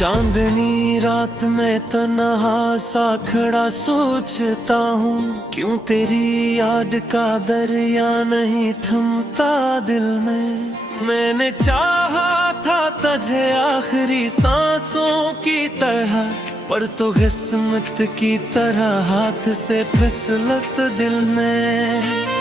चांदनी रात में तन्हा सा खड़ा सोचता हूँ, क्यों तेरी याद का दरिया नहीं थमता दिल में। मैंने चाहा था तुझे आखिरी सांसों की तरह, पर तो किस्मत की तरह हाथ से फिसलत दिल में।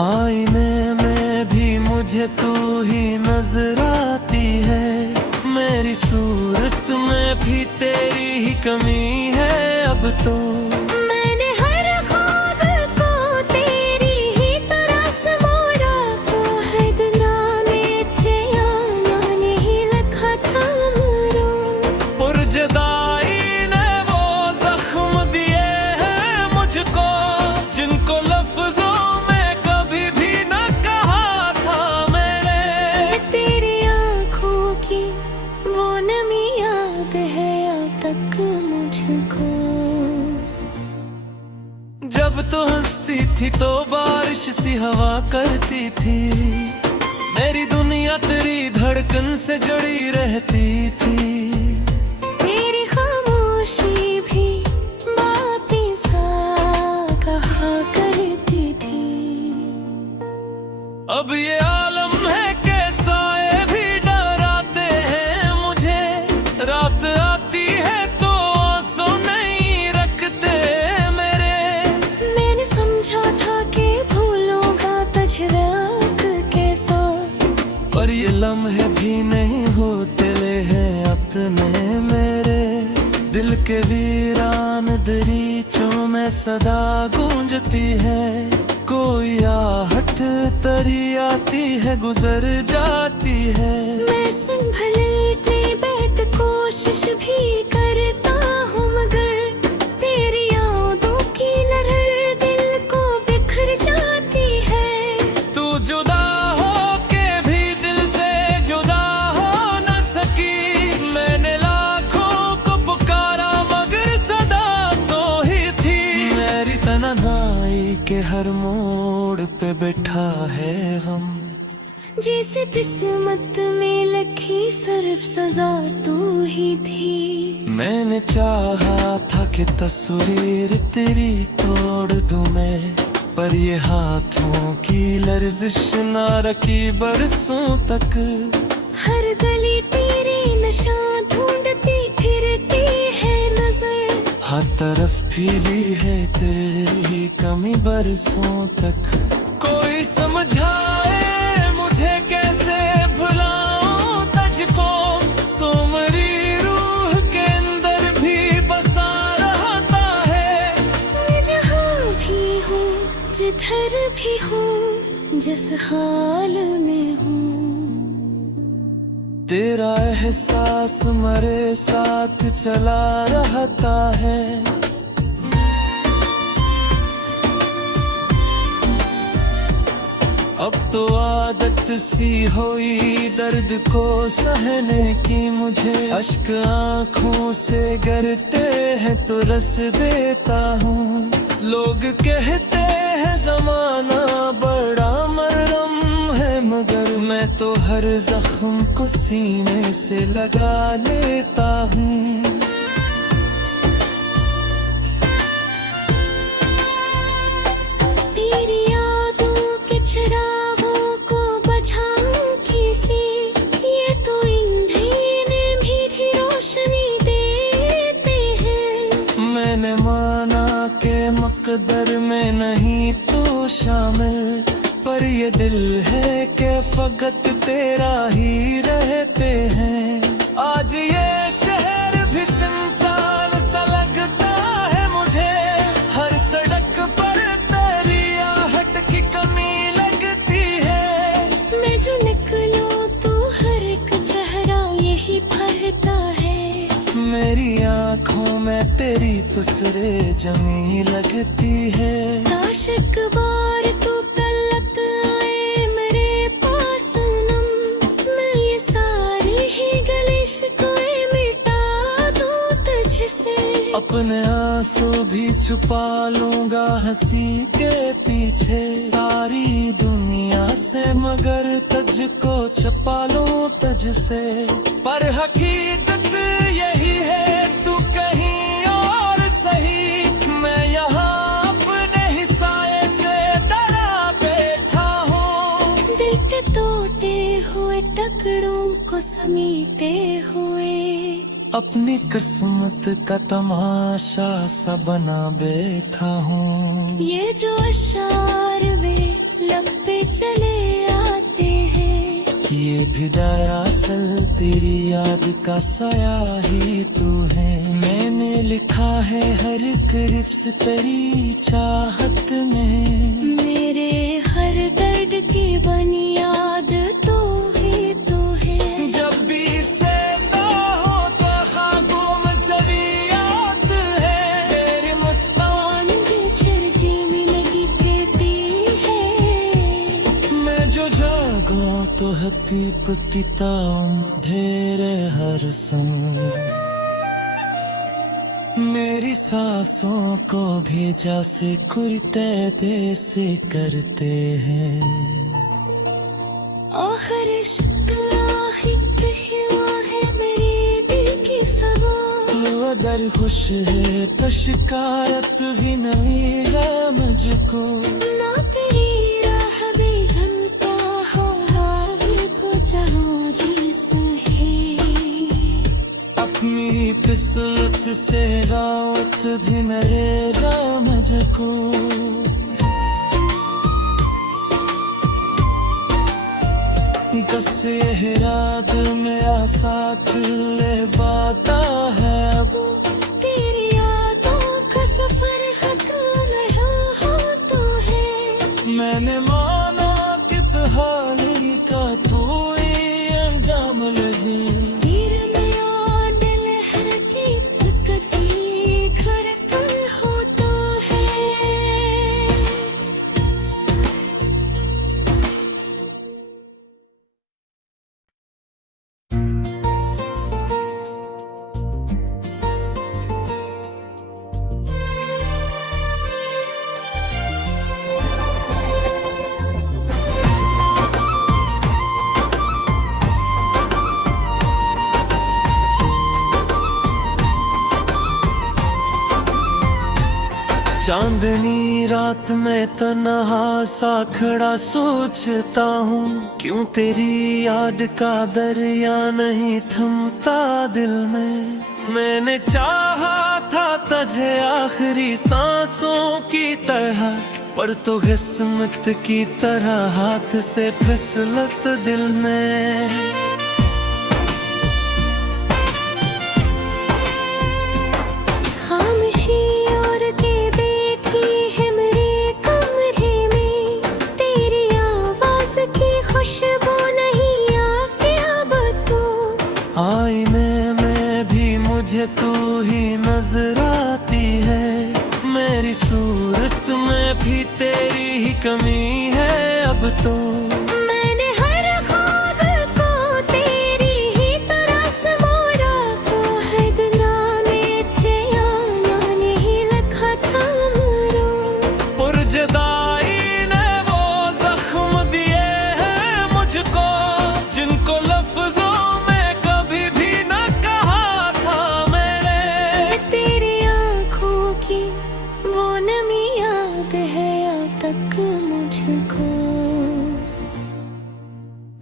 आईने में भी मुझे तू ही नजर आती है, मेरी सूरत में भी तेरी ही कमी है अब तो। मैंने हर ख्वाब को तेरी ही तरह संवारा, तो है दुनिया थे आना नहीं लिखा था मरो। पुरजदाई ने वो जख्म दिए हैं मुझको, जिनको लफ्जों जब तो हंसती थी तो बारिश सी हवा करती थी, मेरी दुनिया तेरी धड़कन से जुड़ी रहती थी। तेरी खामोशी भी बातें सा कहा करती थी। अब ये आलम है कि साए भी डराते हैं मुझे, रात आती है तो आंसू नहीं रखते मेरे। मैंने समझा था कि भूलूंगा तुझे कैसा, पर ये लम्हे भी नहीं होते ले हैं अपने मेरे। दिल के वीरान दरीचों में सदा गूंजती है, कोई आहट तरी आती है गुजर जाती है। मैं संभलने बेहद कोशिश भी करता हूँ, मगर तेरी यादों की लहर दिल को बिखर जाती है। तू जुदा हो के भी दिल से जुदा हो न सकी, मैंने लाखों को पुकारा मगर सदा तो ही थी। मेरी तन्हाई के हर मोड़ पे बैठा है हम, जैसे किस्मत में लिखी सिर्फ सजा तू ही थी। मैंने चाहा था कि तस्वीर तेरी तोड़ दूं मैं, पर ये हाथों की लर्जिश ना रखी बरसों तक। हर गली तेरी नशा ढूंढती फिरती है नजर, हर तरफ फीली है तेरी कमी बरसों तक। कोई समझाए मुझे कैसे भुलाऊं तुझको, तो मेरी रूह के अंदर भी बसा रहता है। मैं जहाँ भी हूँ जिधर भी हूँ जिस हाल में हूँ, तेरा एहसास मेरे साथ चला रहता है। अब तो आदत सी हुई दर्द को सहने की मुझे, अश्क आँखों से गिरते हैं तो रस देता हूँ। लोग कहते हैं ज़माना बड़ा मरहम है, मगर मैं तो हर जख्म को सीने से लगा लेता हूँ। तेरी यादों के चिरागों को बुझाऊं कैसे, ये तो इंद्रियाँ भी रोशनी देते हैं। मैंने माना के मकदर में नहीं तो शामिल, पर ये दिल है कि फकत तेरा ही रहते हैं। आज ये शहर भी सुनसान सा लगता है मुझे, हर सड़क पर तेरी आहट की कमी लगती है। मैं जो निकलूं तो हर एक चेहरा यही भरता है। मेरी आँखों में तेरी दूसरे जमी लगती है। आशिक बार तू तलक आए मेरे पास नम, मैं ये सारी ही गलिश को अपने आंसू भी छुपा लूंगा हंसी के पीछे, सारी दुनिया से मगर तुझको छुपा लूं तुझसे। पर हकीकत यही है तू कहीं और सही, मैं यहाँ अपने ही साये से डरा बैठा हूँ। दिल के टूटे हुए टुकड़ों को समेटे हुए, अपनी किस्मत का तमाशा सा बना बैठा हूँ। ये जो अशार वे लब पे चले आते हैं, ये भी दरअसल तेरी याद का साया ही तू है। मैंने लिखा है हर एक रिफ्स तेरी चाहत में, मेरे हर दर्द की बुनियाद तो ही तू है। जब भी सहता हो तो खाबों में जरी याद है, तेरी मुस्कान बिछड़ में लगी रहती है। मैं जो जागा तो हबीब पतिता अंधेरे हर संग, मेरी सांसों को भी जैसे कुर्ते देसे करते हैं। आखिर शिकवा है मेरे दिल की सवा, तू अगर खुश है तो शिकायत भी नहीं है मुझको। ना तेरी राह भी रंगता हो हार को चाहोगी सही, अपनी किस्मत से रावत भी मेरा मुझको। कस रात में आ साथ ले बाता है अब, तेरी यादों का सफर खत्म हो तो है। मैंने माना कि तुहारी का तू ही अंजाम लगे। वीर में आ दिल हर की तकती धड़कन हो तो है। चांदनी रात में तन्हा सा खड़ा सोचता हूँ, क्यों तेरी याद का दरिया नहीं थमता दिल में। मैंने चाहा था तुझे आखिरी सांसों की तरह, पर तो किस्मत की तरह हाथ से फिसलत दिल में। खामोशी और के बैठी है मेरे कमरे में, तेरी आवाज की खुशबू नहीं आके अब तो। आईने में भी मुझे तू ही नजर आती है, मेरी सूरत में भी तेरी ही कमी है अब तो। मैंने हर ख्वाब को तेरी ही तरह संवारा, तो है दुनिया थे आना नहीं लिखा था मरो। पुरजदाई ने वो जख्म दिए हैं मुझको, जिनको लफ्जों में कभी भी न कहा था मैंने। तेरी आँखों की वो नमी याद है अब तक मुझको।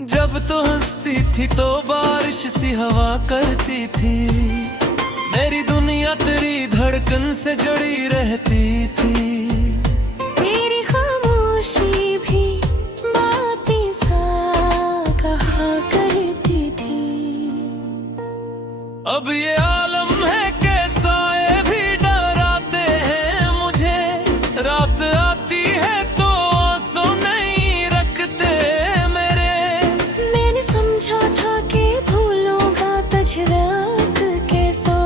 जब तो हंसती थी तो बारिश सी हवा करती थी, मेरी दुनिया तेरी धड़कन से जुड़ी रहती थी। तेरी खामोशी भी बातें सा कहा करती थी। अब ये आलम है कैसा ये भी डराते हैं मुझे, रात आती है तो आंसू नहीं रखते मेरे। मैंने समझा था कि भूलूंगा तुझे कैसा,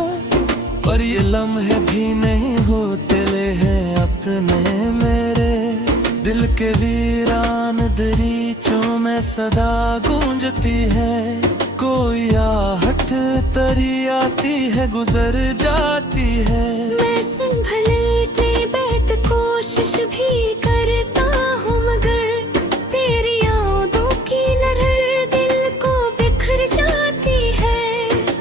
पर ये लम्हे भी नहीं होते ले हैं अपने मेरे। दिल के वीरान दरीचों में सदा गूंजती है, कोई आहट तरी आती है गुजर जाती है। मैं संभले इतनी बेहद कोशिश भी करता हूँ मगर तेरी यादों की लहर दिल को बिखर जाती है।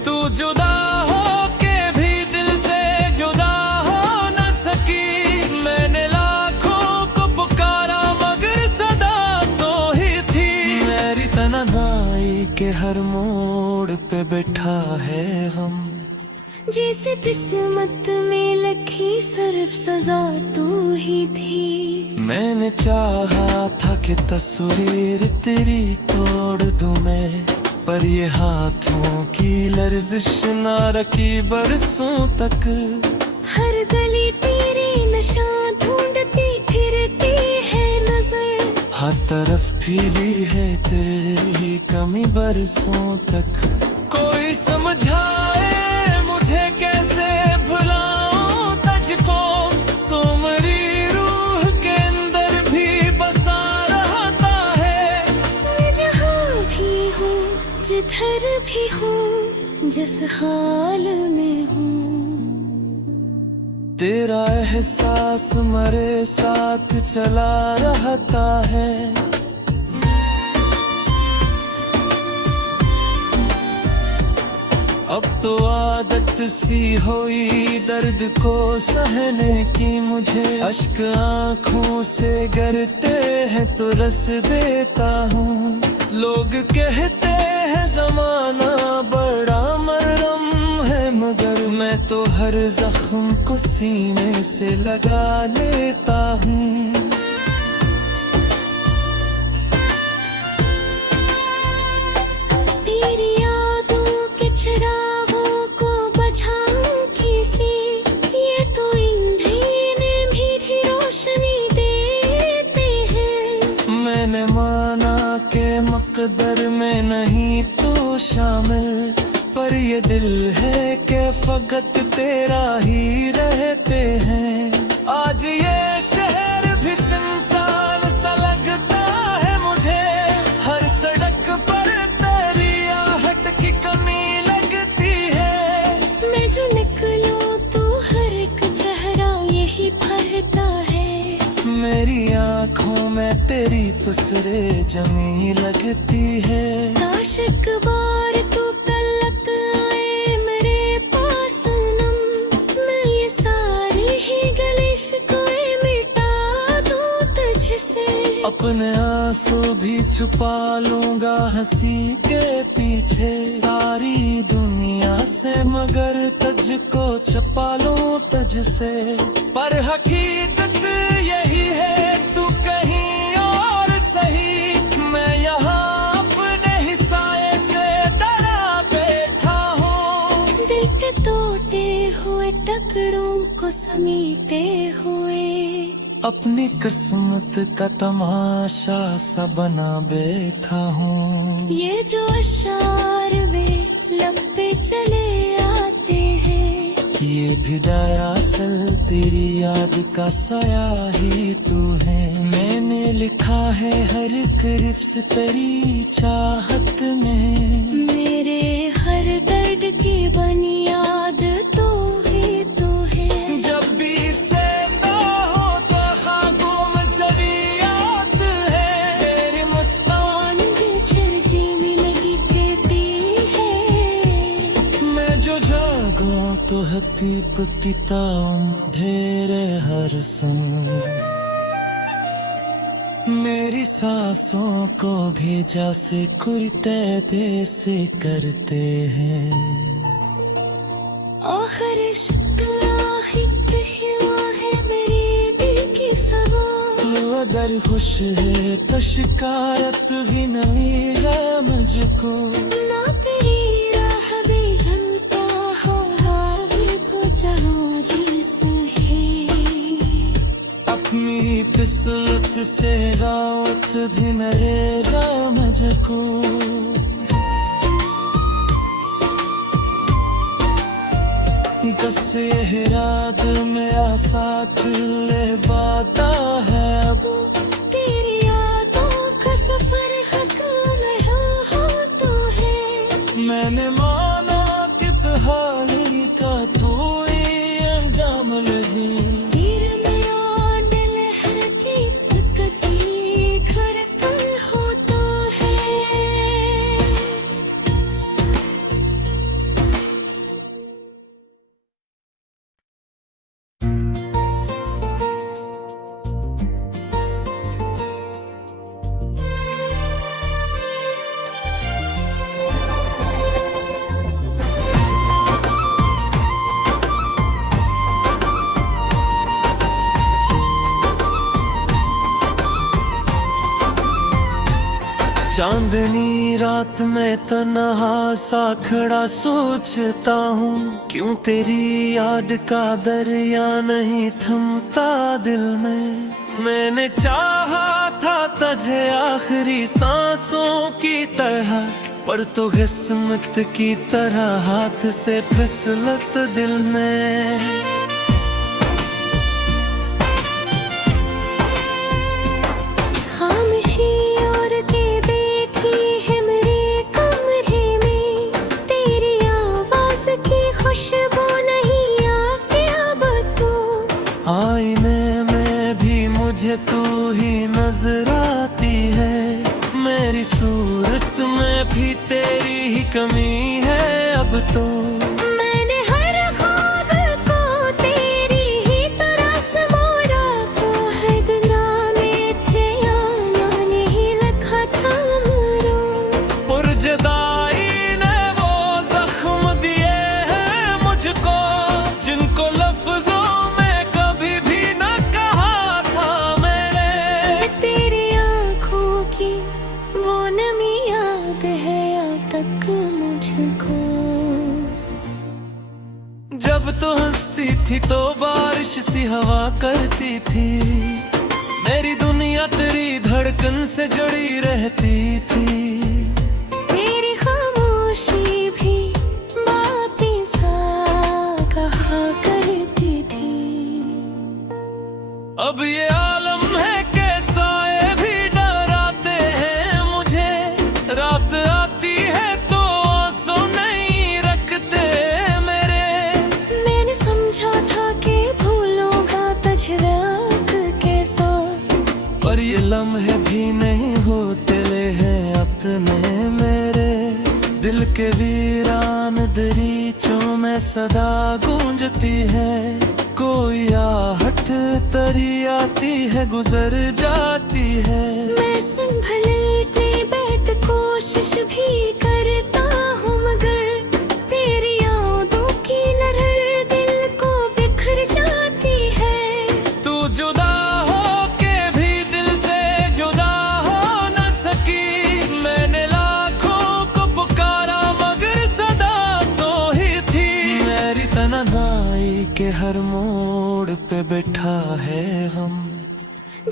तू जुदा हो के भी दिल से जुदा हो न सकी। मैंने लाखों को पुकारा मगर सदा तो ही थी। मेरी तन्हाई के हर मोड़ पे बैठा है हम, जैसे किस्मत में लिखी सिर्फ सजा तू ही थी। मैंने चाहा था कि तस्वीर तेरी तोड़ दूं मैं, पर ये हाथों की लर्जिश ना रखी बरसों तक। हर गली तेरी नशा ढूंढती फिरती है नजर, हर तरफ फीली है तेरी कमी बरसों तक। कोई समझाए मुझे कैसे भुलाऊं तुझको, तो मेरी रूह के अंदर भी बसा रहता है। मैं जहाँ भी हूँ जिधर भी हूँ जिस हाल में हूँ, तेरा एहसास मेरे साथ चला रहता है। अब तो आदत सी हुई दर्द को सहने की मुझे। अश्क आँखों से गिरते हैं तो रस देता हूँ। लोग कहते हैं जमाना बड़ा मरहम है, मगर मैं तो हर जख्म को सीने से लगा लेता हूँ। तेरी यादों के चिरागों को बुझाऊं कैसे, ये तो इंद्रियाँ भी रोशनी देते हैं। मैंने माना के मकदर में नहीं तो शामिल, पर ये दिल है के फकत तेरा ही रहते हैं। आज ये शहर भी सुनसान सा लगता है मुझे, हर सड़क पर तेरी आहट की कमी लगती है। मैं जो निकलूं तो हर एक चेहरा यही भरता है। मेरी आँखों में तेरी तुसरे जमी लगती है। काश एक बार तू तलक आए मेरे पास सनम, मैं ये सारी ही गलिश कोई मिटा दूं तुझसे। अपने आंसू भी छुपा लूंगा हंसी के पीछे, सारी दुनिया से मगर तुझको छुपा लूं तुझसे। पर हकीकत यही है तू कहीं और सही, मैं यहाँ अपने ही साये से डरा बैठा हूँ। दिल के टूटे हुए टुकड़ों को समेटे हुए, अपनी किस्मत का तमाशा सा बना बैठा हूँ। ये जो अशार वे लब पे चले आते हैं, ये भी दरअसल तेरी याद का साया ही तू है। मैंने लिखा है हर एक रिफ्स तेरी चाहत में, मेरे हर दर्द की बुनियाद तो ही तू है। जब भी सहता हो तो ख्वाबों में जरी याद है, तेरी मुस्कान बिछड़ जीने लगी देती है। मैं जो जागो तो हबीब पतिता अंधेरे हर संग। मेरी सांसों को भी जैसे कुर्ते देसे करते हैं। आखिर शुक्र है मेरी दिल की सवा, तू अगर खुश है तो शिकायत भी नहीं है मुझको। ना तेरी राह भी रंगता हो हाल को जहाँ जिस है। अपनी किस्मत से रावत भी नरेगा मुझको। कस एहराद में आ साथ ले बाता है अब, तेरी यादों का सफर हक में हो तो है। चांदनी रात में तन्हा सा खड़ा सोचता हूँ, क्यों तेरी याद का दरिया नहीं थमता दिल में। मैंने चाहा था तुझे आखिरी सांसों की तरह, पर तो किस्मत की तरह हाथ से फिसलत दिल में। खामोशी और के बैठी है मेरे कमरे में, तेरी आवाज की खुशबू नहीं आती अब तो। आईने में भी मुझे तू ही नजर आती है, मेरी सूरत में भी तेरी ही कमी है अब तो। मैंने हर ख्वाब को तेरी ही तरह संवारा, कहद नामे थे आना नहीं लिखा था मरो। पुरजदाई ने वो जख्म दिए हैं मुझको, जिनको लफ्जों में कभी भी न कहा था मैंने। तेरी आँखों की वो नमी याद है अब तक मुझको। जब तो हंसती थी तो बारिश सी हवा करती थी, मेरी दुनिया तेरी धड़कन से जुड़ी रहती थी। तेरी खामोशी भी बातें सा कहा करती थी। अब ये आलम है कि साए भी डराते हैं मुझे, रात आती है तो आंसू नहीं रखते मेरे। मैंने समझा था कि भूलूंगा तुझे कैसा, पर ये लम्हे भी नहीं होते हैं अपने मेरे। दिल के वीरान दरीचों में सदा गूंजती है, कोई आहट तरी आती है गुजर जाती है। मैं संभलने बैठ कोशिश भी करता हूँ, मगर तेरी यादों की लहर दिल को बिखर जाती है। तू जुदा हो के भी दिल से जुदा हो न सकी, मैंने लाखों को पुकारा मगर सदा तो ही थी। मेरी तन्हाई के हर मोड़ पे बैठा है हम,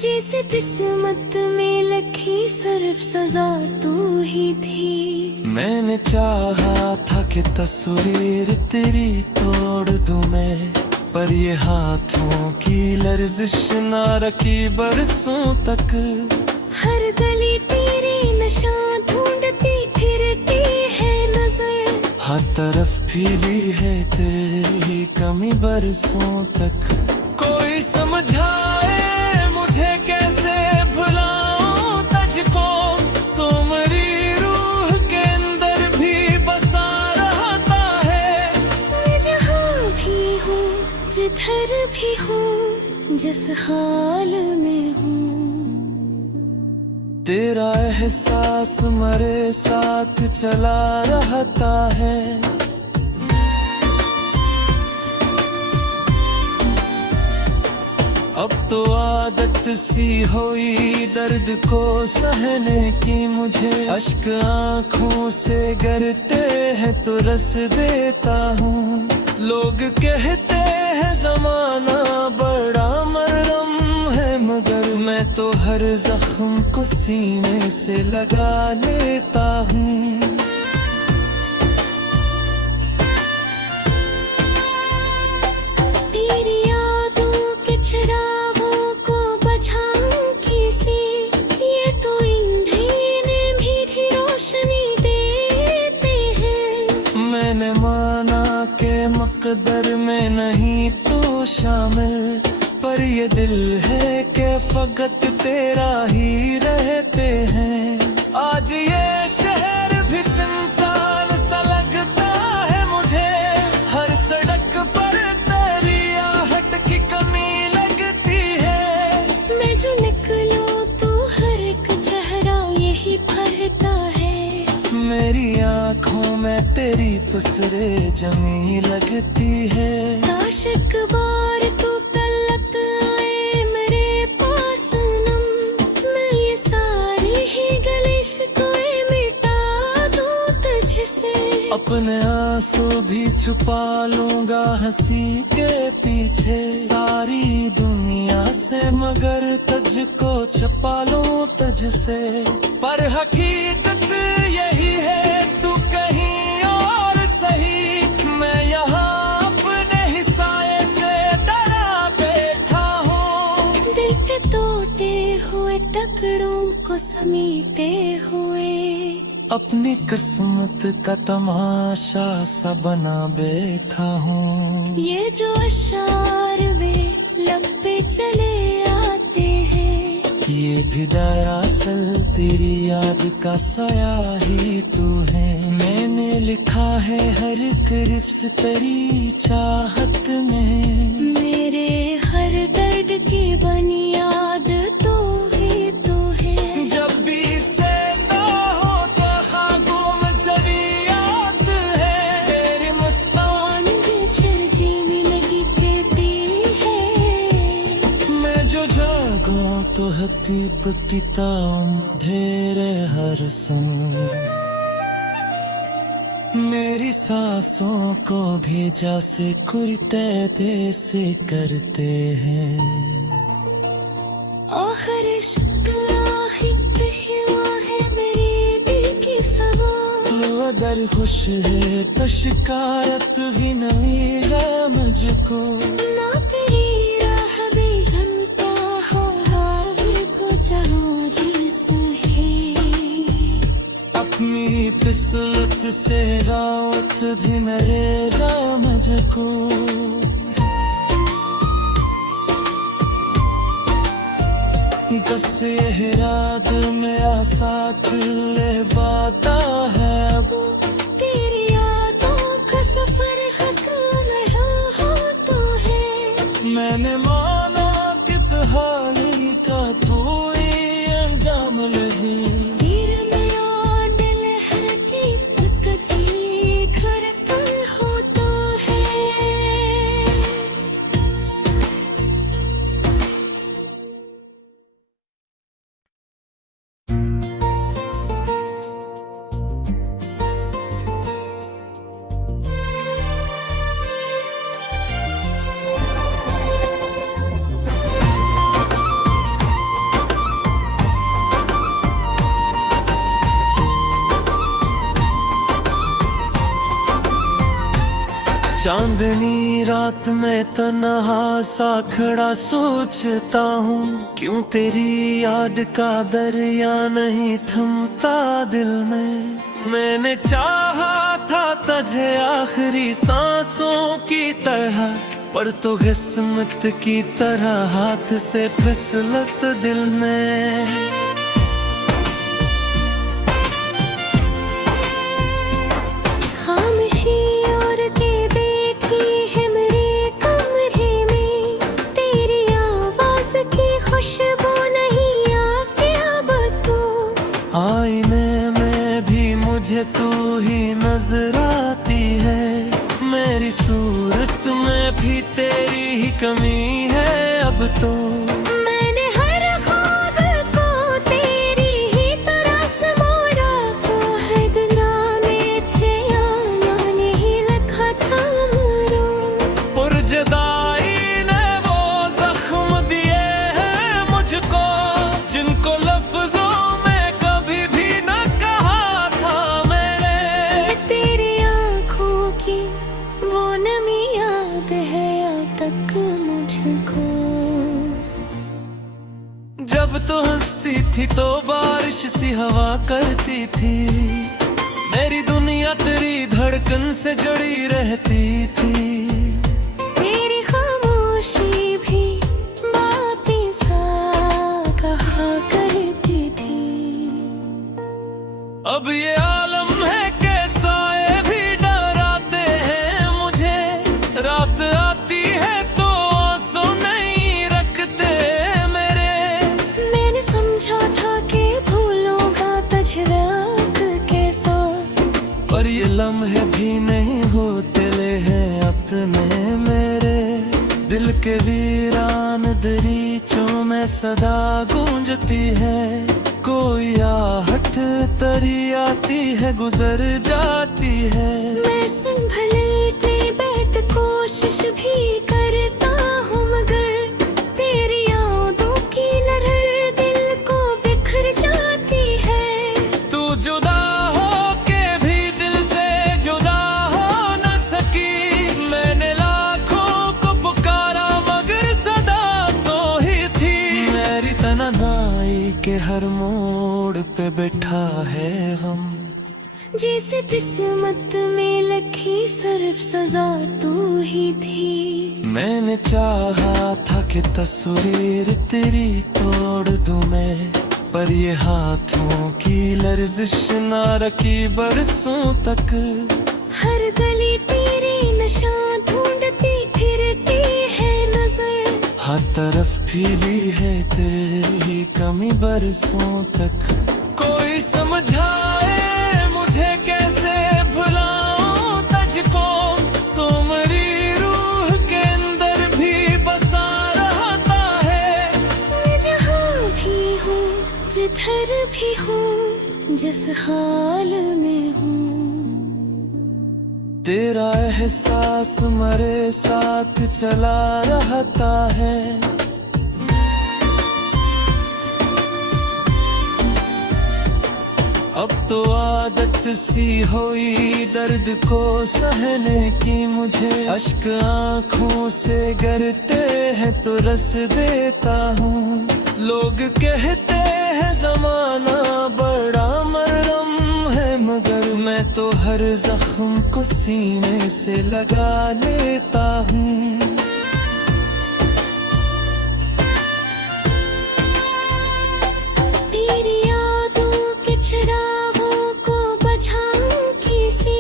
जैसे किस्मत में लिखी सिर्फ सजा तू ही थी। मैंने चाहा था कि तस्वीर तेरी तोड़ दूं मैं, पर ये हाथों की लर्जिश ना रखी बरसों तक। हर गली तेरी नशा ढूंढती फिरती है नजर, हर तरफ फीली है तेरी कमी बरसों तक। कोई समझाए मुझे कैसे भुलाऊं तुझको, तो मेरी रूह के अंदर भी बसा रहता है। मैं जहाँ भी हूँ जिधर भी हूँ जिस हाल में हूँ, तेरा एहसास मेरे साथ चला रहता है। अब तो आदत सी हुई दर्द को सहने की मुझे, अश्क आँखों से गिरते हैं तो रस देता हूँ। लोग कहते हैं जमाना बड़ा मरहम है, मगर मैं तो हर जख्म को सीने से लगा लेता हूँ। तेरी यादों के चिरागों को बुझाऊं कैसे, ये तो ईंधन भी रोशनी देते हैं। मैंने माना के मकदर में नहीं तो शामिल, पर ये दिल है कि फकत तेरा ही रहते हैं। आज ये शहर भी सुनसान सा लगता है मुझे, हर सड़क पर तेरी आहट की कमी लगती है। मैं जो निकलूं तो हर एक चेहरा यही भरता है। मेरी आँखों में तेरी तुसरे जमी लगती है। आशिक बार तू तलत आए मेरे पास नम, मैं ये सारी ही गलिश को अपने आंसू भी छुपा लूंगा हंसी के पीछे, सारी दुनिया से मगर तुझको छुपा लूं तुझसे। पर हकीकत यही है तू कहीं और सही, मैं यहाँ अपने ही साये से डरा बैठा हूँ। दिल के टूटे हुए टुकड़ों को समेटे हुए, अपनी किस्मत का तमाशा सा बना बैठा हूँ। ये जो अशार वे लब पे चले आते हैं, ये भी दरअसल तेरी याद का साया ही तू है। मैंने लिखा है हर एक रिफ्स तेरी चाहत में, मेरे हर दर्द की बुनियाद तू ही तू है। जब भी से ना हो तो खाबों में जरी याद है, तेरी मुस्कान बिछड़ जीने लगी देती है। मैं जो जागा तो हपी पतिता अंधेरे हर संग, मेरी सांसों को भी जैसे कुर्ते देसे करते हैं। आखिर है मेरी दिल की सवा, तू अगर खुश है तो शिकायत भी नहीं है मुझको। ना तेरी राह भी रंगता हो हाल को जरूरी सही, अपनी किस्मत से रावत भी मेरा मुझको। बस ये याद में आ साथ ले बाता है अब, तेरी यादों का सफर खत्म हो तो है। मैंने माना कि तुहारी का तू ही अंजाम लगी। दिल में और दिल हर की तकदीर धड़कन हो तो है। चांदनी रात में तन्हा सा खड़ा सोचता हूँ, क्यों तेरी याद का दरिया नहीं थमता दिल में। मैंने चाहा था तुझे आखिरी सांसों की तरह, पर तो किस्मत की तरह हाथ से फिसलत दिल में। खामोशी और के बैठी है मेरे कमरे में, तेरी आवाज की खुशबू नहीं आती अब तो। आईने में भी मुझे तू ही नजर आती है, मेरी सूरत में भी तेरी ही कमी है अब तो। मैंने हर ख्वाब को तेरी ही तरह संवारा, तो है दुनिया थे आना नहीं लिखा था मरो। पुरजदाई ने वो जख्म दिए हैं मुझको, जिनको लफ्जों में कभी भी न कहा था मैंने। तेरी आँखों की वो नमी याद है अब तक मुझको। जब तो हंसती थी तो बारिश सी हवा करती थी, मेरी दुनिया तेरी धड़कन से जुड़ी रहती थी। तेरी खामोशी भी बातें सा कहा करती थी। अब ये आलम है कैसा ये भी डराते हैं मुझे, रात आती है तो आंसू नहीं रखते मेरे। मैंने समझा था कि भूलूंगा तुझे वक्त कैसा, पर ये लम्हे भी नहीं होते ले हैं अपने मेरे। दिल के वीरान दरीचों में सदा गूंजती है, कोई आहट तरी आती है गुजर जाती है। मैं संभले इतनी बेहद कोशिश भी करता हूँ मगर तेरी यादों की लहर दिल को बिखर जाती है। तू जुदा हो के भी दिल से जुदा हो न सकी। मैंने लाखों को पुकारा मगर सदा तो ही थी। मेरी तन्हाई के हर मोड़ पे बैठा है हम, जैसे किस्मत में लिखी सिर्फ सजा तू ही थी। मैंने चाहा था कि तस्वीर तेरी तोड़ दूं मैं, पर ये हाथों की लर्जिश ना रखी बरसों तक। हर गली तेरी नशा ढूंढती फिरती है नजर, हर तरफ फीली है तेरी कमी बरसों तक। कोई समझाए मुझे कैसे भुलाऊं तुझको, तो मेरी रूह के अंदर भी बसा रहता है। मैं जहाँ भी हूँ जिधर भी हूँ जिस हाल में हूँ, तेरा एहसास मेरे साथ चला रहता है। अब तो आदत सी हुई दर्द को सहने की मुझे। अश्क आँखों से गिरते हैं तो रस देता हूँ। लोग कहते हैं जमाना बड़ा मरहम है, मगर मैं तो हर जख्म को सीने से लगा लेता हूँ। तेरी यादों के चिरागों को बुझाऊं कैसे,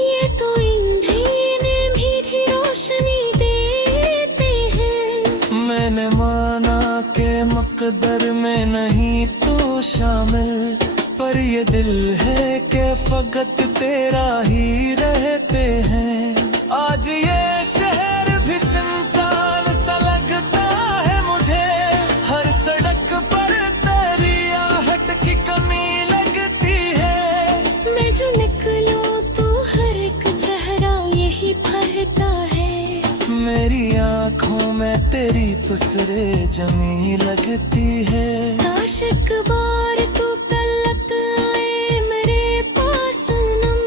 ये तो ईंधन भी रोशनी देते हैं। मैंने माना के मकदर में नहीं तो शामिल, पर ये दिल है कि फकत तेरा ही रहते हैं। आज ये शहर भी सुनसान सा लगता है मुझे, हर सड़क पर तेरी आहट की कमी लगती है। मैं जो निकलूं तो हर एक चेहरा यही भरता है। मेरी आँखों में तेरी तुसरे जमी लगती है। काश एक बार तू कलत आए मेरे पास सनम,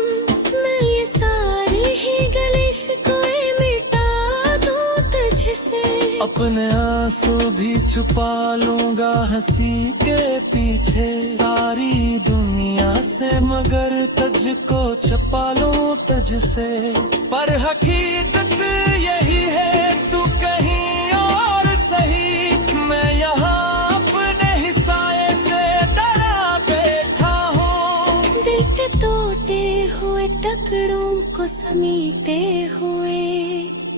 मैं ये सारी ही गलिश कोई मिटा दूं तुझसे। अपने आंसू भी छुपा लूंगा हंसी के पीछे, सारी दुनिया से मगर तुझको छुपा लूं तुझसे। पर हकीकत यही है तू कहीं और सही, मैं यहाँ अपने ही साये से डरा बैठा हूँ। दिल के टूटे हुए टुकड़ों को समेटे हुए,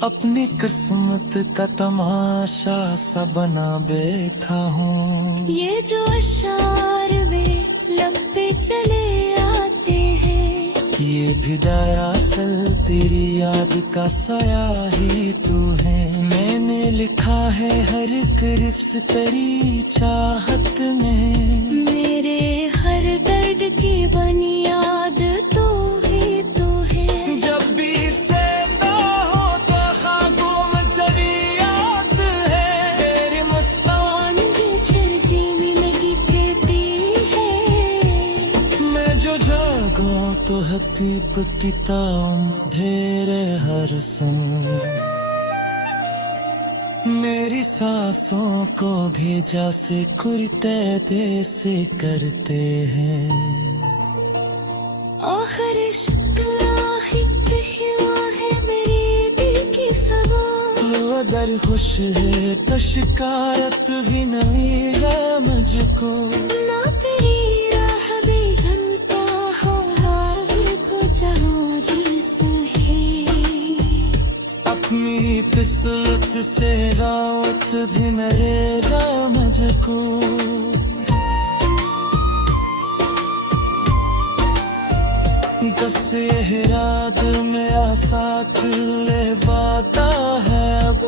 अपनी किस्मत का तमाशा सा बना बैठा हूँ। ये जो अशार वे लब पे चले आते हैं, ये भी दरअसल तेरी याद का साया ही तू है। मैंने लिखा है हर एक रिफ्स तेरी चाहत में, मेरे हर दर्द की बुनियाद तो ही तो है। जब भी सहता हो तो ख्वाबों में चली याद है, तेरी मुस्कान जीने लगी देती है। मैं जो जागो तो हकीकती अंधेरे हर संग, मेरी सांसों को भी जैसे कुर्ते दे से करते हैं। आखिर हुआ है मेरे दिल की सवा, तू अगर खुश है तो शिकायत भी नहीं है मुझको। ना तेरी राह भी जनता हो हार को जहाँ दिल सहे। अपनी किस्मत से रावत भी मिलेगा मुझको। दस एहराद में आ साथ ले बाता है अब,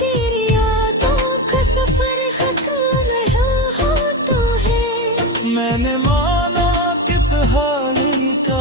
तेरी यादों का सफर खत्म हो तो है। मैंने माना कि हाल ही का